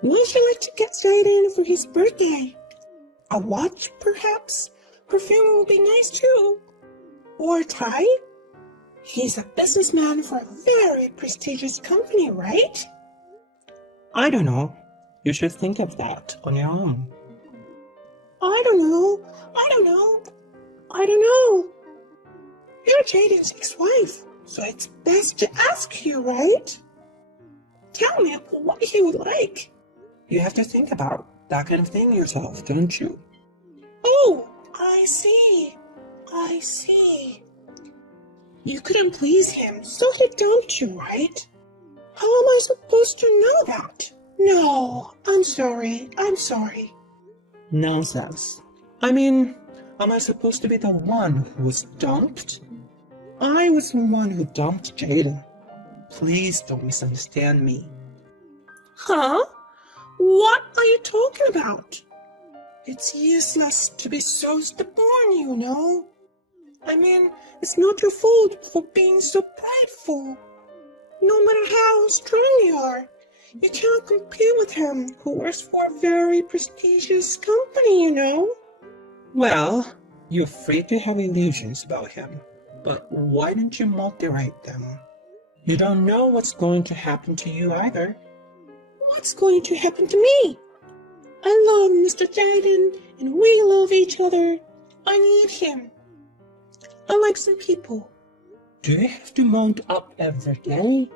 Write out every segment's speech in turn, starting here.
What would you like to get Jaden for his birthday? A watch, perhaps? Perfume would be nice too. Or a tie? He's a businessman for a very prestigious company, right? I don't know. You should think of that on your own. I don't know. You're Jaden's ex-wife, so it's best to ask you, right? Tell me what he would like. You have to think about that kind of thing yourself, don't you? Oh, I see. You couldn't please him, so he dumped you, right? How am I supposed to know that? No, I'm sorry. Nonsense. I mean, am I supposed to be the one who was dumped? I was the one who dumped Jaden. Please don't misunderstand me. Huh? What are you talking about? It's useless to be so stubborn, you know. I mean, it's not your fault for being so prideful. No matter how strong you are, you can't compete with him who works for a very prestigious company, you know. Well, you're free to have illusions about him, but why don't you moderate them? You don't know what's going to happen to you either. What's going to happen to me? I love Mr. Jaden, and we love each other. I need him. Unlike some people. Do you have to mount up every day?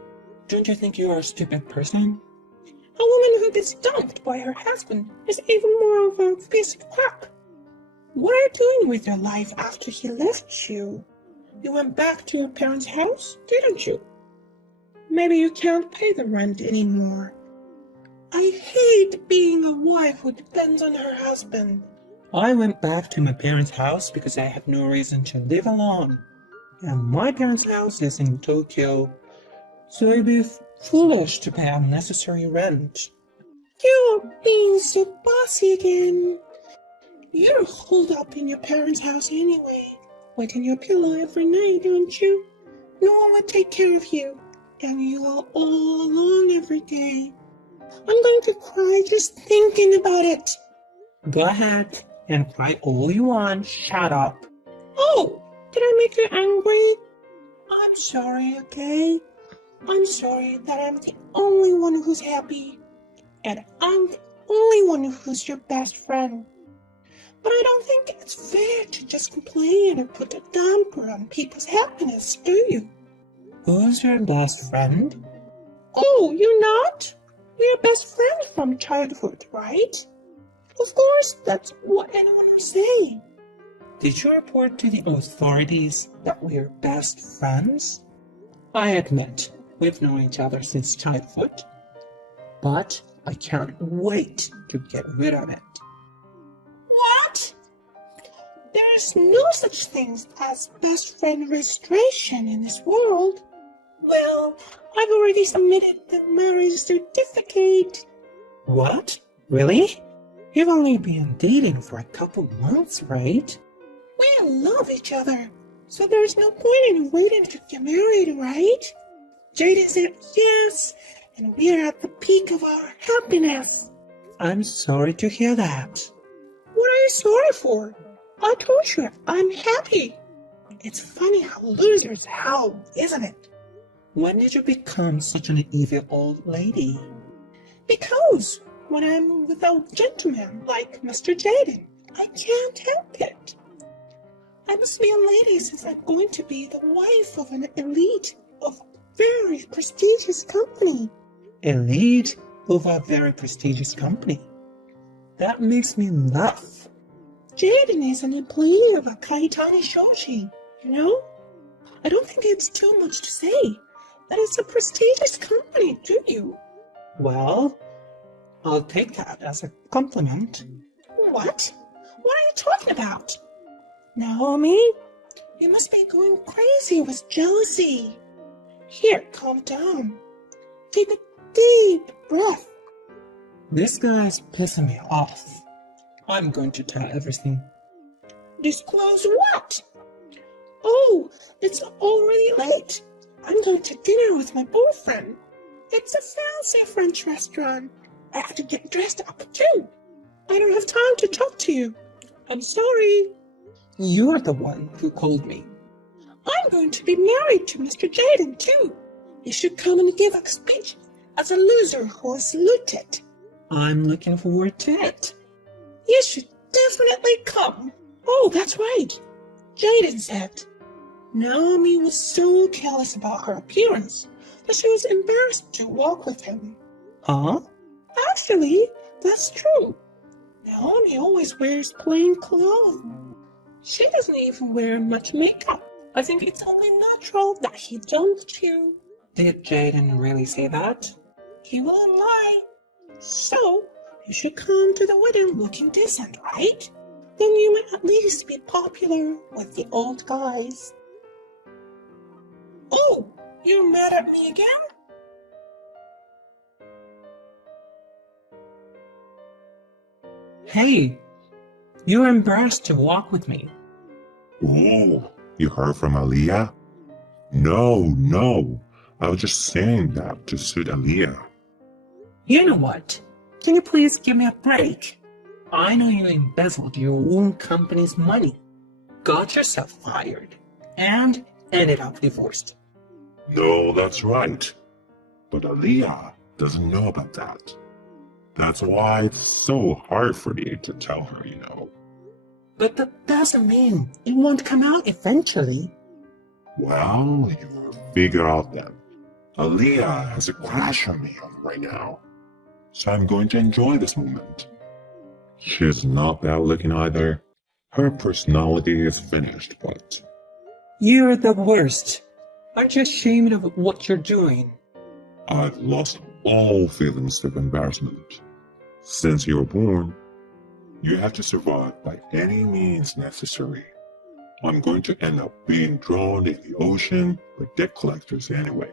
Don't you think you are a stupid person? A woman who gets dumped by her husband is even more of a piece of crap. What are you doing with your life after he left you? You went back to your parents' house, didn't you? Maybe you can't pay the rent anymore. I hate being a wife who depends on her husband. I went back to my parents' house because I had no reason to live alone. And my parents' house is in Tokyo, so it'd be foolish to pay unnecessary rent. You're being so bossy again. You're holed up in your parents' house anyway, wet in your pillow every night, don't you? No one will take care of you, and you are all alone every day. I'm going to cry just thinking about it. Go ahead and cry all you want. Shut up. Oh, did I make you angry? I'm sorry, okay? I'm sorry that I'm the only one who's happy, and I'm the only one who's your best friend. But I don't think it's fair to just complain and put a damper on people's happiness, do you? Who's your best friend? Oh, you're not? We're best friends from childhood, right? Of course, that's what anyone would say. Did you report to the authorities that we're best friends? I admit, we've known each other since childhood, but I can't wait to get rid of it. What? There's no such thing as best friend registration in this world. Well, I've already submitted the marriage certificate. What? Really? You've only been dating for a couple months, right? We love each other, so there's no point in waiting to get married, right? Jada said yes, and we're at the peak of our happiness. I'm sorry to hear that. What are you sorry for? I told you I'm happy. It's funny how losers howl, isn't it? When did you become such an evil old lady? Because when I'm with a gentleman like Mr. Jaden, I can't help it. I must be a lady since I'm going to be the wife of an elite of a very prestigious company. Elite of a very prestigious company? That makes me laugh. Jaden is an employee of a Kaitani Shoshi, you know? I don't think it's too much to say that it's a prestigious company, do you? Well, I'll take that as a compliment. What? What are you talking about? Naomi, you must be going crazy with jealousy. Here, calm down. Take a deep breath. This guy's pissing me off. I'm going to tell everything. Disclose what? Oh, it's already late. I'm going to dinner with my boyfriend. It's a fancy French restaurant. I had to get dressed up too. I don't have time to talk to you. I'm sorry. You're the one who called me. I'm going to be married to Mr. Jaden too. You should come and give a speech as a loser who has looted. I'm looking forward to it. You should definitely come. Oh, that's right. Jaden said Naomi was so careless about her appearance that she was embarrassed to walk with him. Huh? Actually, that's true. Naomi always wears plain clothes. She doesn't even wear much makeup. I think it's only natural that he dumped you. Did Jaden really say that? He won't lie. So, you should come to the wedding looking decent, right? Then you might at least be popular with the old guys. Oh, you're mad at me again? Hey, you're embarrassed to walk with me. Oh, you heard from Aaliyah? No. I was just saying that to suit Aaliyah. You know what? Can you please give me a break? I know you embezzled your own company's money, got yourself fired, and ended up divorced. No, that's right. But Aaliyah doesn't know about that. That's why it's so hard for me to tell her, you know. But that doesn't mean it won't come out eventually. Well, you will figure out then. Aaliyah has a crush on me right now. So I'm going to enjoy this moment. She's not bad looking either. Her personality is finished, but You're the worst. Aren't you ashamed of what you're doing? I've lost all feelings of embarrassment. Since you were born, you have to survive by any means necessary. I'm going to end up being drawn in the ocean by debt collectors anyway.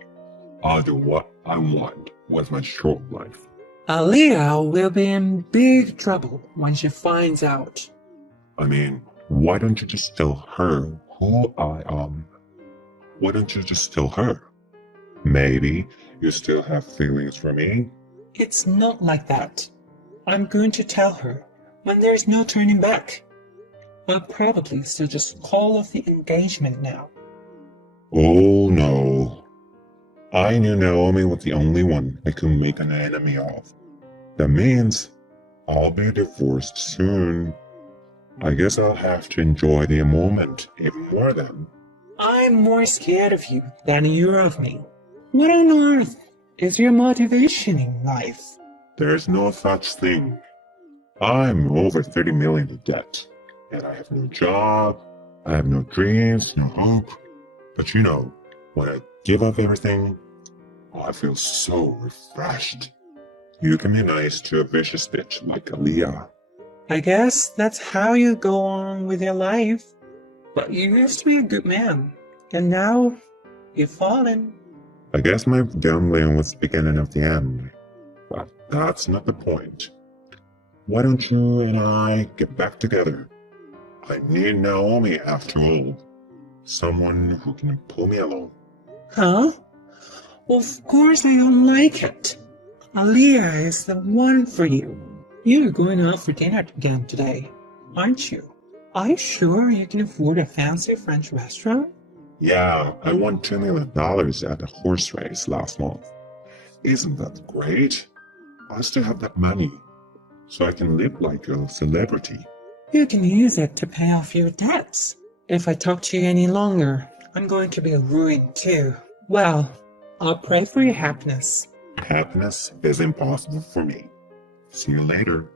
I'll do what I want with my short life. Aaliyah will be in big trouble when she finds out. I mean, why don't you just tell her who I am? Why don't you just tell her? Maybe you still have feelings for me? It's not like that. I'm going to tell her when there's no turning back. I'll probably still just call off the engagement now. Oh no. I knew Naomi was the only one I could make an enemy of. That means I'll be divorced soon. I guess I'll have to enjoy the moment even more then. I'm more scared of you than you're of me. What on earth is your motivation in life? There's no such thing. I'm over 30 million in debt, and I have no job, I have no dreams, no hope. But you know, when I give up everything, I feel so refreshed. You can be nice to a vicious bitch like Aaliyah. I guess that's how you go on with your life. But you used to be a good man, and now you've fallen. I guess my gambling was the beginning of the end. But that's not the point. Why don't you and I get back together? I need Naomi after all. Someone who can pull me along. Huh? Of course I don't like it. Aaliyah is the one for you. You're going out for dinner again today, aren't you? Are you sure you can afford a fancy French restaurant? Yeah, I won $2 million at a horse race last month. Isn't that great? I still have that money, so I can live like a celebrity. You can use it to pay off your debts. If I talk to you any longer, I'm going to be ruined too. Well, I'll pray for your happiness. Happiness is impossible for me. See you later.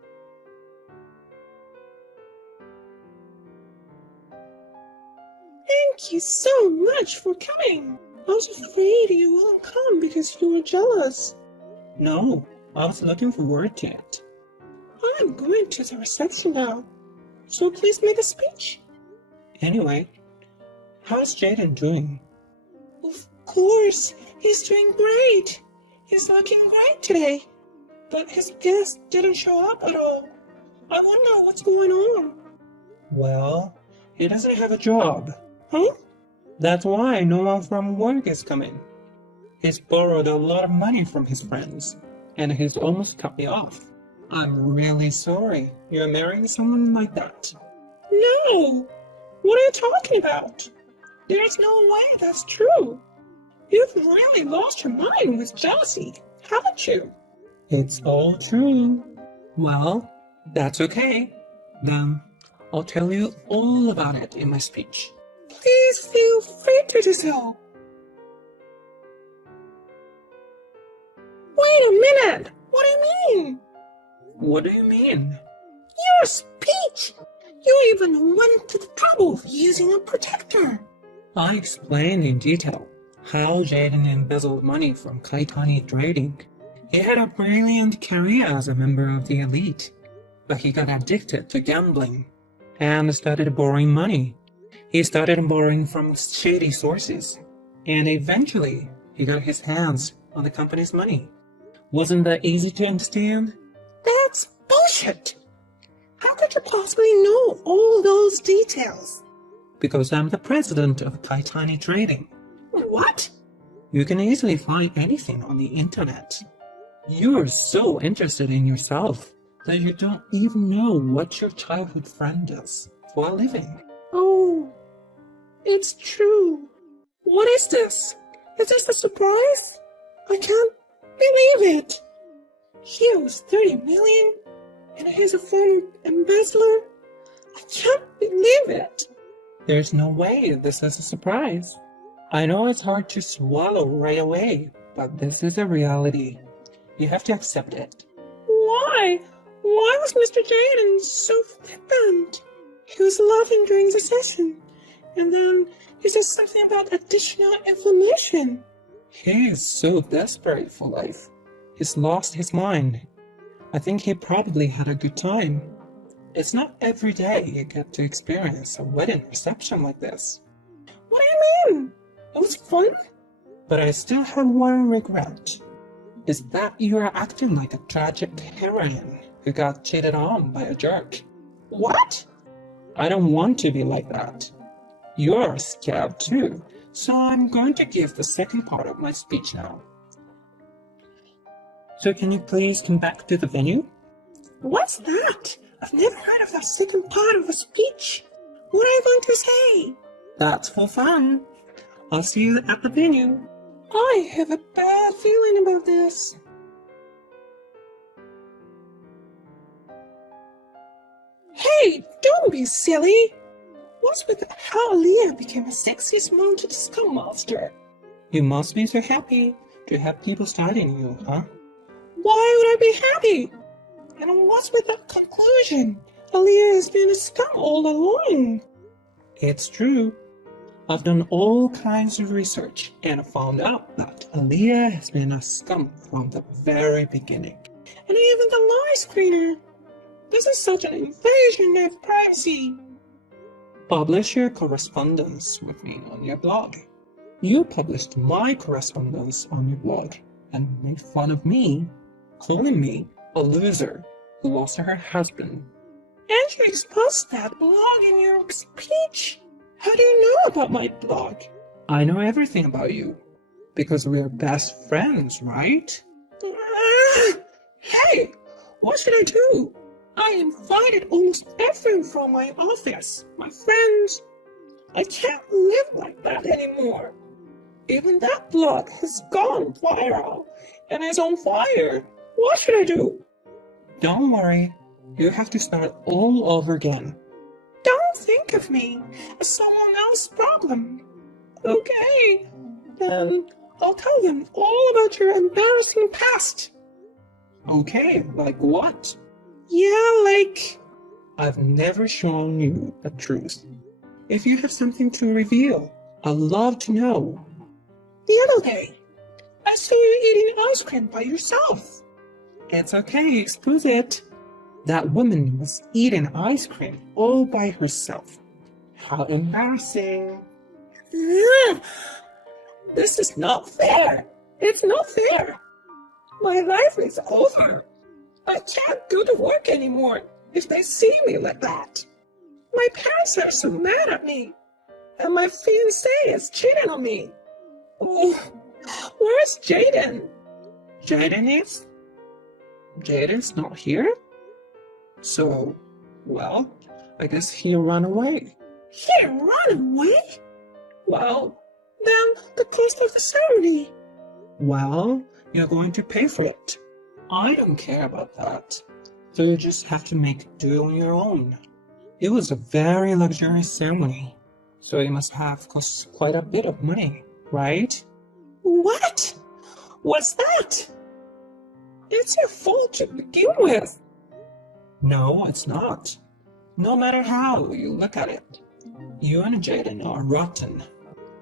Thank you so much for coming. I was afraid you wouldn't come because you were jealous. No, I was looking forward to it. I'm going to the reception now, so please make a speech. Anyway, how's Jaden doing? Of course, he's doing great. He's looking great today. But his guest didn't show up at all. I wonder what's going on. Well, he doesn't have a job. Huh? That's why no one from work is coming. He's borrowed a lot of money from his friends. and he's almost cut me off. I'm really sorry you're marrying someone like that. No! What are you talking about? There's no way that's true. You've really lost your mind with jealousy, haven't you? It's all true. Well, that's okay. Then I'll tell you all about it in my speech. Please feel free to do so. Wait a minute! What do you mean? What do you mean? Your speech! You even went to the trouble of using a protector. I explained in detail how Jaden embezzled money from Kaitani Trading. He had a brilliant career as a member of the elite, but he got addicted to gambling and started borrowing money. He started borrowing from shady sources, and eventually he got his hands on the company's money. Wasn't that easy to understand? That's bullshit! How could you possibly know all those details? Because I'm the president of Kaitani Trading. What? You can easily find anything on the internet. You're so interested in yourself that you don't even know what your childhood friend does for a living. Oh, it's true. What is this? Is this a surprise? I can't believe it. He owes 30 million and he's a former embezzler. I can't believe it. There's no way this is a surprise. I know it's hard to swallow right away, but this is a reality. You have to accept it. Why? Why was Mr. Jaden so flippant? He was laughing during the session, and then he said something about additional information. He is so desperate for life. He's lost his mind. I think he probably had a good time. It's not every day you get to experience a wedding reception like this. What do you mean? It was fun? But I still have one regret. Is that you are acting like a tragic heroine who got cheated on by a jerk. What? I don't want to be like that. You're scared too, so I'm going to give the second part of my speech now. So can you please come back to the venue? What's that? I've never heard of that second part of a speech. What are you going to say? That's for fun. I'll see you at the venue. I have a bad feeling about this. Hey, don't be silly. What's with how Aaliyah became a sexy mounted scum monster? You must be so happy to have people studying you, huh? Why would I be happy? And what's with that conclusion? Aaliyah has been a scum all along. It's true. I've done all kinds of research and found out that Aaliyah has been a scum from the very beginning. And even the lie screener. This is such an invasion of privacy. Publish your correspondence with me on your blog. You published my correspondence on your blog and made fun of me, calling me a loser who lost her husband. And you exposed that blog in your speech. How do you know about my blog? I know everything about you because we are best friends, right? Hey, what should I do? I invited almost everyone from my office, my friends. I can't live like that anymore. Even that blog has gone viral and is on fire. What should I do? Don't worry, you have to start all over again. Don't think of me as someone else's problem. Okay, then I'll tell them all about your embarrassing past. Okay, like what? Yeah, like... I've never shown you the truth. If you have something to reveal, I'd love to know. The other day, I saw you eating ice cream by yourself. It's okay, excuse it. That woman was eating ice cream all by herself. How embarrassing. This is not fair. It's not fair. My life is over. I can't go to work anymore if they see me like that. My parents are so mad at me. And my fiancé is cheating on me. Oh, where's Jaden? Jaden is? Jaden's not here? So, well, I guess he ran away. He ran away? Well, Then the cost of the ceremony. well, you're going to pay for it. I don't care about that. So you just have to make do on your own. It was a very luxurious ceremony, so it must have cost quite a bit of money, right? What? What's that? It's your fault to begin with. No, it's not. No matter how you look at it, you and Jaden are rotten.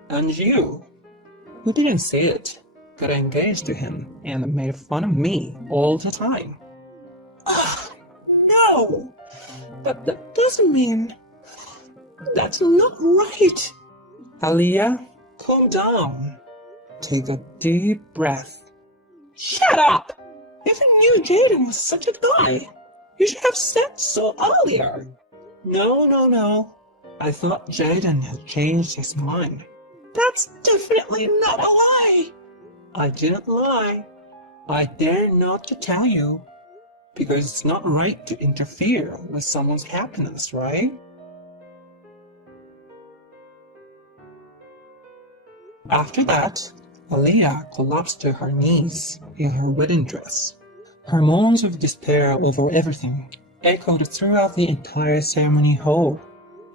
And you, who didn't say it, got engaged to him and made fun of me all the time. No, but that doesn't mean. That's not right. Aliyah, calm down. Take a deep breath. Shut up! If you knew Jaden was such a guy, you should have said so earlier. No. I thought Jaden had changed his mind. That's definitely not a lie. I didn't lie. I dare not to tell you. Because it's not right to interfere with someone's happiness, right? After that, Aliyah collapsed to her knees in her wedding dress. Her moans of despair over everything echoed throughout the entire ceremony hall.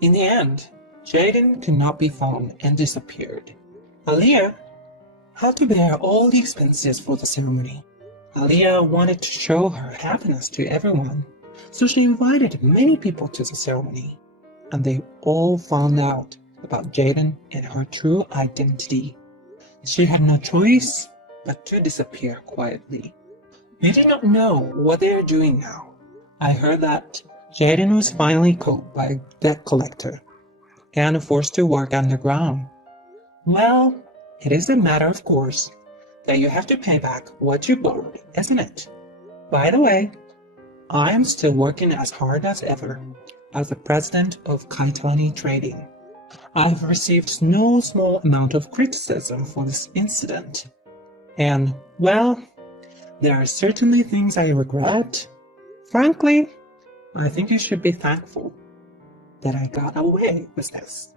In the end, Jaden could not be found and disappeared. Aliyah had to bear all the expenses for the ceremony. Aliyah wanted to show her happiness to everyone, so she invited many people to the ceremony, and they all found out about Jaden and her true identity. She had no choice but to disappear quietly. We do not know what they are doing now. I heard that Jaden was finally caught by a debt collector and forced to work underground. Well, it is a matter of course that you have to pay back what you borrowed, isn't it? By the way, I am still working as hard as ever as the president of Kaitani Trading. I have received no small amount of criticism for this incident. And, well, there are certainly things I regret. Frankly, I think you should be thankful that I got away with this.